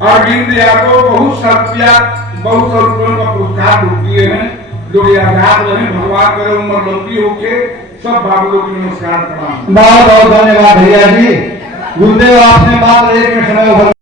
अरविंद यादव बहुत सत्या बहुत सौ रुपयों का पुरस्कार दिए हैं। लोग आजाद रहे, भगवान करे उम्र लंबी होके। सब बाबू लोग नमस्कार प्रणाम। बहुत बहुत धन्यवाद भैया जी। गुरुदेव आपने बात एक में समय